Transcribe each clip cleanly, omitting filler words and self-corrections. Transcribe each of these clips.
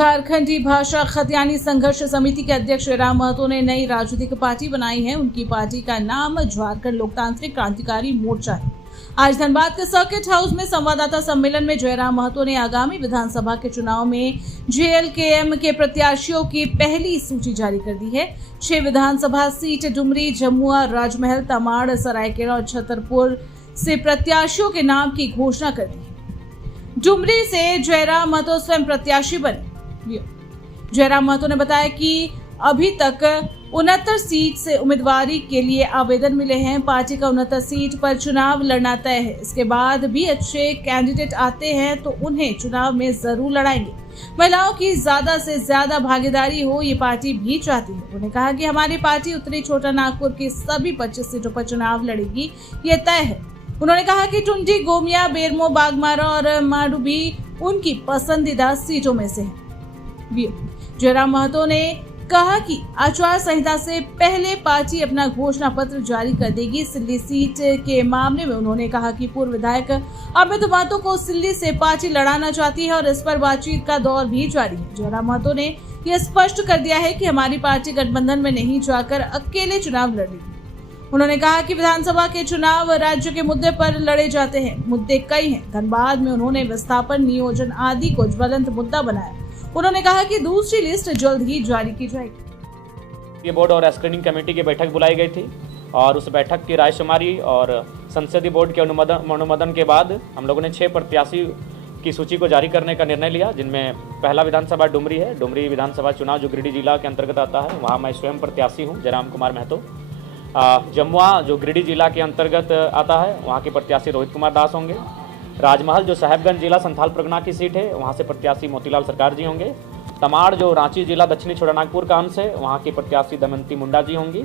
झारखंडी भाषा खतियानी संघर्ष समिति के अध्यक्ष जयराम महतो ने नई राजनीतिक पार्टी बनाई है। उनकी पार्टी का नाम झारखंड लोकतांत्रिक क्रांतिकारी मोर्चा है। आज धनबाद के सर्किट हाउस में संवाददाता सम्मेलन में जयराम महतो ने आगामी विधानसभा के चुनाव में जेएलकेएम के प्रत्याशियों की पहली सूची जारी कर दी है। 6 विधानसभा सीट डुमरी, जमुआ, राजमहल, तमाड़, सरायकेला और छतरपुर से प्रत्याशियों के नाम की घोषणा कर दी है। डुमरी से जयराम महतो स्वयं प्रत्याशी बने। जयराम महतो ने बताया कि अभी तक 69 सीट से उम्मीदवारी के लिए आवेदन मिले हैं। पार्टी का 69 सीट पर चुनाव लड़ना तय है। इसके बाद भी अच्छे कैंडिडेट आते हैं तो उन्हें चुनाव में जरूर लड़ाएंगे। महिलाओं की ज्यादा से ज्यादा भागीदारी हो, ये पार्टी भी चाहती है। उन्होंने कहा कि हमारी पार्टी उत्तरी छोटा नागपुर की सभी 25 सीटों पर चुनाव लड़ेगी, ये तय है। उन्होंने कहा कि टुंडी, गोमिया, बेरमो, बागमारा और माडू भी उनकी पसंदीदा सीटों में से है। जयराम महतो ने कहा कि आचार संहिता से पहले पार्टी अपना घोषणा पत्र जारी कर देगी। सिल्ली सीट के मामले में उन्होंने कहा कि पूर्व विधायक अमित महतो को सिल्ली से पार्टी लड़ाना चाहती है और इस पर बातचीत का दौर भी जारी है। जयराम महतो ने यह स्पष्ट कर दिया है कि हमारी पार्टी गठबंधन में नहीं जाकर अकेले चुनाव लड़ेगी। उन्होंने कहा कि विधानसभा के चुनाव राज्य के मुद्दे पर लड़े जाते हैं। मुद्दे कई हैं। धनबाद में उन्होंने विस्थापन, नियोजन आदि को ज्वलंत मुद्दा बनाया। उन्होंने कहा कि दूसरी लिस्ट जल्द ही जारी की जाएगी। ये बोर्ड और स्क्रीनिंग कमेटी की बैठक बुलाई गई थी और उस बैठक की रायशुमारी और संसदीय बोर्ड के अनुमोदन के बाद हम लोगों ने 6 प्रत्याशी की सूची को जारी करने का निर्णय लिया, जिनमें पहला विधानसभा डुमरी है। डुमरी विधानसभा चुनाव जो गिरिडीह जिला के अंतर्गत आता है, वहाँ मैं स्वयं प्रत्याशी हूँ, जयराम कुमार महतो। जमुआ जो गिरिडीह जिला के अंतर्गत आता है, वहाँ के प्रत्याशी रोहित कुमार दास होंगे। राजमहल जो साहेबगंज जिला संथाल परगना की सीट है, वहाँ से प्रत्याशी मोतीलाल सरकार जी होंगे। तमाड़ जो रांची जिला दक्षिणी छोटानागपुर का अंश है, वहाँ के प्रत्याशी दमयंती मुंडा जी होंगी।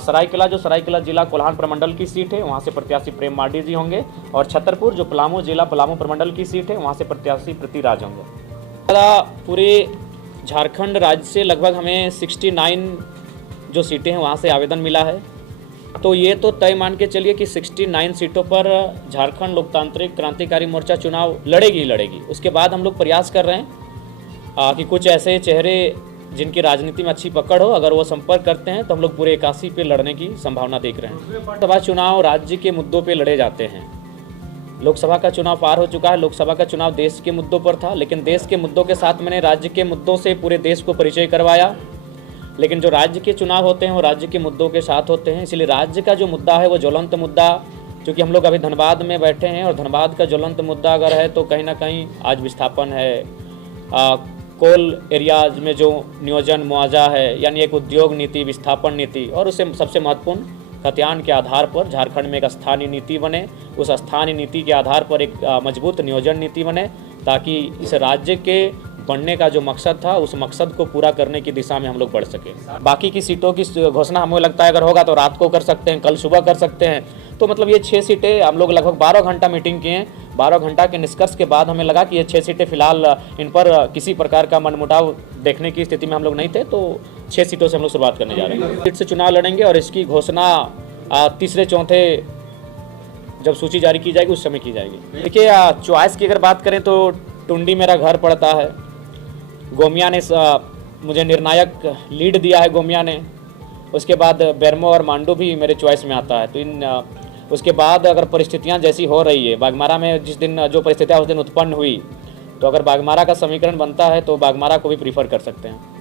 सरायकेला जो सरायकेला जिला कोल्हान प्रमंडल की सीट है, वहाँ से प्रत्याशी प्रेम मार्डी जी होंगे। और छतरपुर जो पलामू जिला पलामू प्रमंडल की सीट है, वहाँ से प्रत्याशी पृथ्वीराज होंगे। पूरे झारखंड राज्य से लगभग हमें 69 जो सीटें हैं वहाँ से आवेदन मिला है। तो ये तो तय मान के चलिए कि 69 सीटों पर झारखंड लोकतांत्रिक क्रांतिकारी मोर्चा चुनाव लड़ेगी ही लड़ेगी। उसके बाद हम लोग प्रयास कर रहे हैं कि कुछ ऐसे चेहरे जिनकी राजनीति में अच्छी पकड़ हो, अगर वो संपर्क करते हैं तो हम लोग पूरे 81 पे लड़ने की संभावना देख रहे हैं। लोकसभा चुनाव राज्य के मुद्दों पे लड़े जाते हैं। लोकसभा का चुनाव पार हो चुका है। लोकसभा का चुनाव देश के मुद्दों पर था, लेकिन देश के मुद्दों के साथ मैंने राज्य के मुद्दों से पूरे देश को परिचय करवाया। लेकिन जो राज्य के चुनाव होते हैं वो राज्य के मुद्दों के साथ होते हैं, इसलिए राज्य का जो मुद्दा है वो ज्वलंत मुद्दा, क्योंकि हम लोग अभी धनबाद में बैठे हैं और धनबाद का ज्वलंत मुद्दा अगर है तो कहीं ना कहीं आज विस्थापन है, कोल एरियाज में जो नियोजन मुआवजा है, यानी एक उद्योग नीति, विस्थापन नीति, और उससे सबसे महत्वपूर्ण खतियान के आधार पर झारखंड में एक स्थानीय नीति बने। उस स्थानीय नीति के आधार पर एक मजबूत नियोजन नीति बने, ताकि इस राज्य के बढ़ने का जो मकसद था उस मकसद को पूरा करने की दिशा में हम लोग बढ़ सके। बाकी की सीटों की घोषणा हमें लगता है अगर होगा तो रात को कर सकते हैं, कल सुबह कर सकते हैं। तो मतलब ये 6 सीटें हम लोग लगभग 12 घंटा मीटिंग किए हैं। 12 घंटा के निष्कर्ष के बाद हमें लगा कि ये 6 सीटें फिलहाल इन पर किसी प्रकार का मनमुटाव देखने की स्थिति में हम लोग नहीं थे, तो 6 सीटों से हम लोग शुरुआत करने जा रहे हैं। सीट से चुनाव लड़ेंगे और इसकी घोषणा तीसरे चौथे जब सूची जारी की जाएगी उस समय की जाएगी। देखिए, चॉइस की अगर बात करें तो टुंडी मेरा घर पड़ता है। गोमिया ने मुझे निर्णायक लीड दिया है, गोमिया ने। उसके बाद बेरमो और मांडू भी मेरे चॉइस में आता है। तो उसके बाद अगर परिस्थितियां जैसी हो रही है, बागमारा में जिस दिन जो परिस्थितियां उस दिन उत्पन्न हुई, तो अगर बागमारा का समीकरण बनता है तो बागमारा को भी प्रीफर कर सकते हैं।